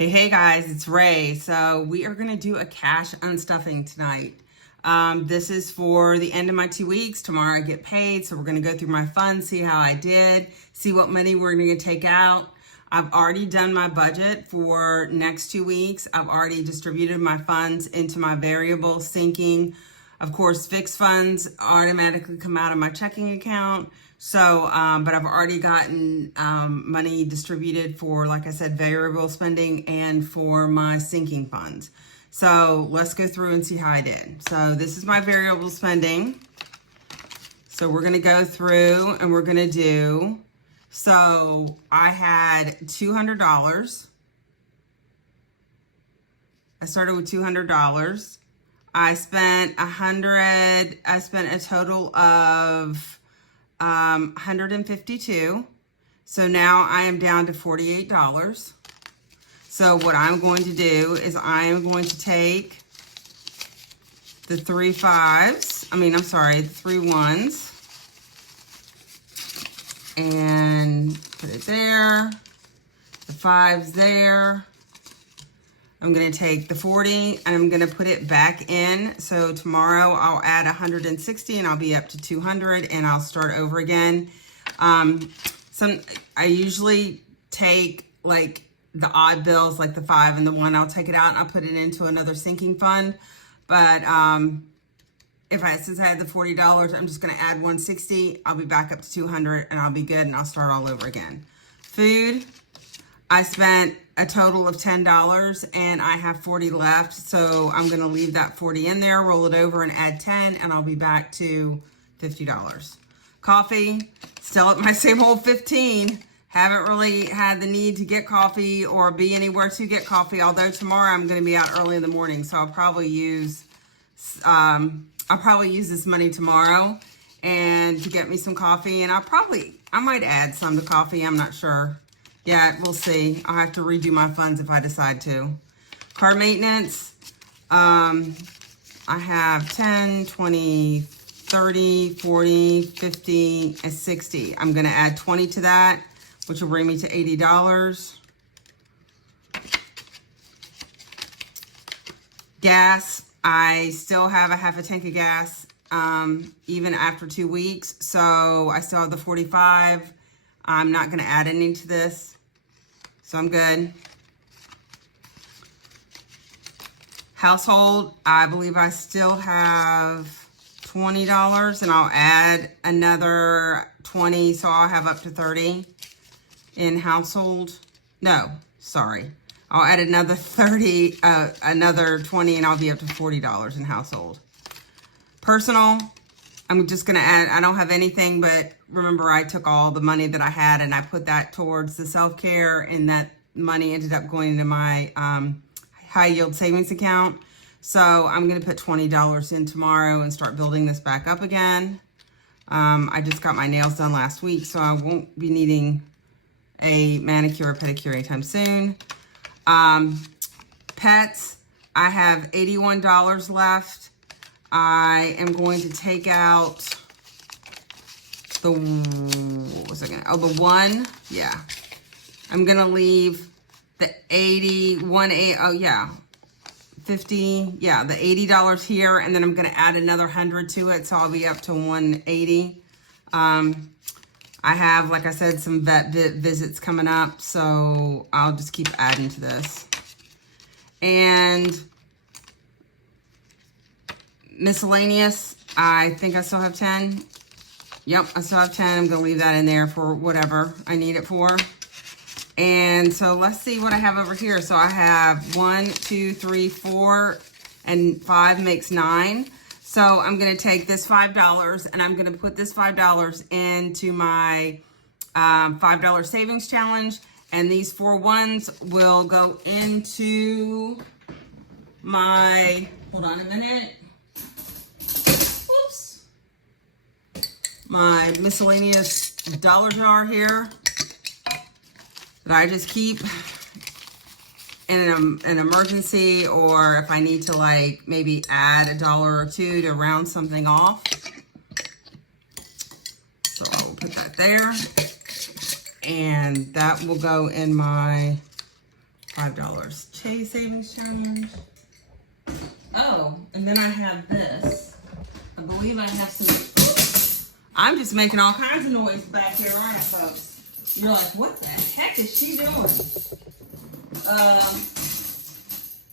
Hey guys, it's Ray. So we are going to do a cash unstuffing tonight. This is for the end of my 2 weeks. Tomorrow I get paid. So we're going to go through my funds, see how I did, see what money we're going to take out. I've already done my budget for next 2 weeks. I've already distributed my funds into my variable sinking. Of course, fixed funds automatically come out of my checking account. So, but I've already gotten money distributed for, like I said, variable spending and for my sinking funds. So let's go through and see how I did. So this is my variable spending. So we're going to go through and we're going to do, so I had $200. I started with $200. I spent a total of 152. So now I am down to $48. So what I'm going to do is I am going to take the the 3 ones, and put it there, the 5s there. I'm going to take the 40 and I'm going to put it back in. So tomorrow I'll add 160 and I'll be up to 200 and I'll start over again. I usually take like the odd bills, like the 5 and the 1, I'll take it out and I'll put it into another sinking fund. But since I had the $40, I'm just going to add 160. I'll be back up to 200 and I'll be good and I'll start all over again. Food, I spent a total of $10 and I have 40 left. So I'm going to leave that 40 in there, roll it over and add 10 and I'll be back to $50. Coffee, still at my same old 15. Haven't really had the need to get coffee or be anywhere to get coffee. Although tomorrow I'm going to be out early in the morning. So I'll probably use this money tomorrow and to get me some coffee. And I might add some to coffee. I'm not sure. Yeah, we'll see. I'll have to redo my funds if I decide to. Car maintenance, I have 10, 20, 30, 40, 50, and 60. I'm going to add 20 to that, which will bring me to $80. Gas, I still have a half a tank of gas, even after 2 weeks. So I still have the 45. I'm not going to add any to this, so I'm good. Household, I believe I still have $20, and I'll add another 20, so I'll have up to 30 in household. No, sorry. I'll add another 30, another 20, and I'll be up to $40 in household. Personal, I'm just going to add, I don't have anything, but remember I took all the money that I had and I put that towards the self-care, and that money ended up going into my high yield savings account. So I'm going to put $20 in tomorrow and start building this back up again. I just got my nails done last week, so I won't be needing a manicure or pedicure anytime soon. Pets, I have $81 left. I am going to take out the 1. Yeah. I'm going to leave the 50. Yeah, the $80 here. And then I'm going to add another 100 to it. So I'll be up to 180. I have, like I said, some vet visits coming up. So I'll just keep adding to this. And miscellaneous, I think I still have 10. Yep, I still have 10. I'm going to leave that in there for whatever I need it for. And so let's see what I have over here. So I have 1, 2, 3, 4, and 5 makes 9. So I'm going to take this $5 and I'm going to put this $5 into my $5 savings challenge. And these 4 ones will go into my, hold on a minute. Oops. My miscellaneous dollar jar here that I just keep in an emergency, or if I need to like maybe add $1 or $2 to round something off. So I will put that there. And that will go in my $5. Chase Savings Challenge. Oh, and then I have this. I believe I have some. I'm just making all kinds of noise back here, aren't I, folks? You're like, what the heck is she doing?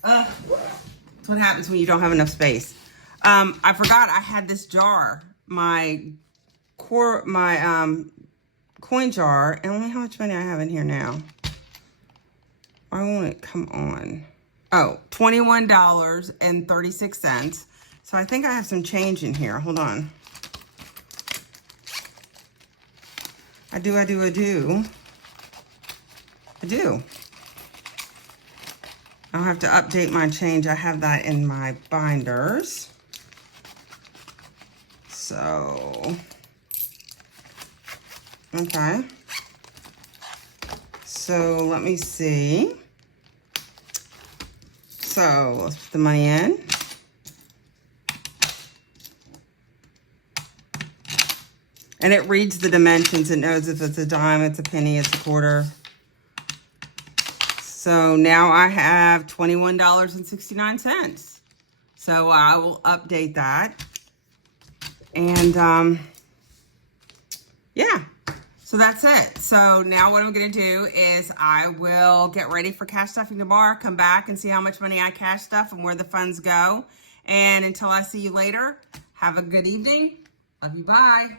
That's what happens when you don't have enough space. I forgot I had this jar, my coin jar, and only how much money I have in here now. Why won't it come on? Oh, $21.36. So I think I have some change in here. Hold on. I do. I'll have to update my change. I have that in my binders. So, okay. So let me see. So let's put the money in. And it reads the dimensions. It knows if it's a dime, it's a penny, it's a quarter. So now I have $21.69. So I will update that. And yeah, so that's it. So now what I'm going to do is I will get ready for cash stuffing tomorrow, come back and see how much money I cash stuff and where the funds go. And until I see you later, have a good evening. Love you. Bye.